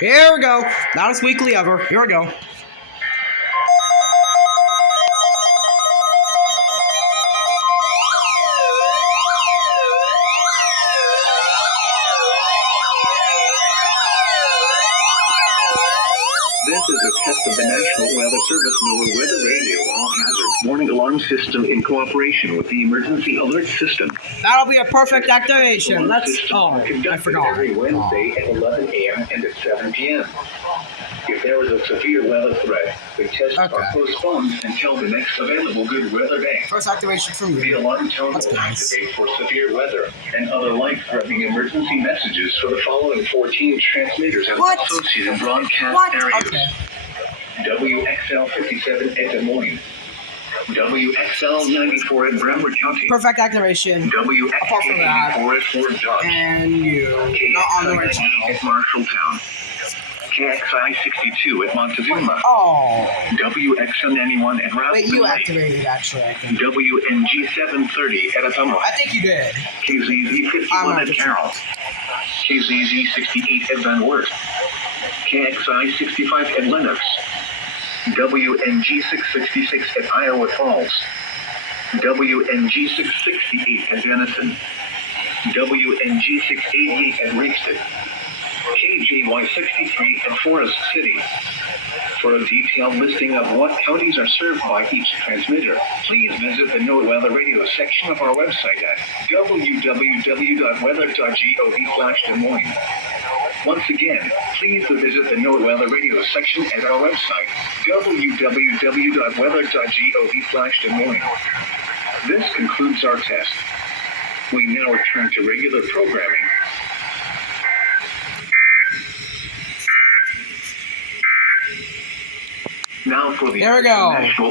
Here we go. Loudest weekly ever. Here we go. This is a test of the National Weather Service NOAA Weather Radio all-hazard warning alarm system in cooperation with the Emergency Alert System. That'll be a perfect activation. Let's. Oh, I forgot. Every Wednesday at 11 a.m. and at 7 p.m. If there is a severe weather threat, the tests are postponed until the next available good weather day. First activation from The me. alarm tone will activate for severe weather and other life-threatening emergency messages for the following 14 transmitters and associated broadcast areas. Okay. WXL 57 at Des Moines. WXL 94 at Ven-Wrt County. Perfect activation. Apart from that. WXL 84 at Fort Dodge. And you. Not on the right channel. At Marshalltown. KXI 62 at Montezuma. Oh. WXL 91 at Route Wait, you activated actually, I think. WNG 730 at Ottumwa. I think you did. KZZ 51 at Carroll. KZZ 68 at Ven-Wrt. KXI 65 at Lennox. WNG 666 at Iowa Falls. WNG 668 at Denison. WNG 688 at Rigston. KJY 63 at Forest City. For a detailed listing of what counties are served by each transmitter, please visit the NOAA Weather Radio section of our website at www.weather.gov/Des Moines. Once again, please visit the NOAA Weather Radio section at our website, www.weather.gov/Des Moines. This concludes our test. We now return to regular programming. Now for the There we go. National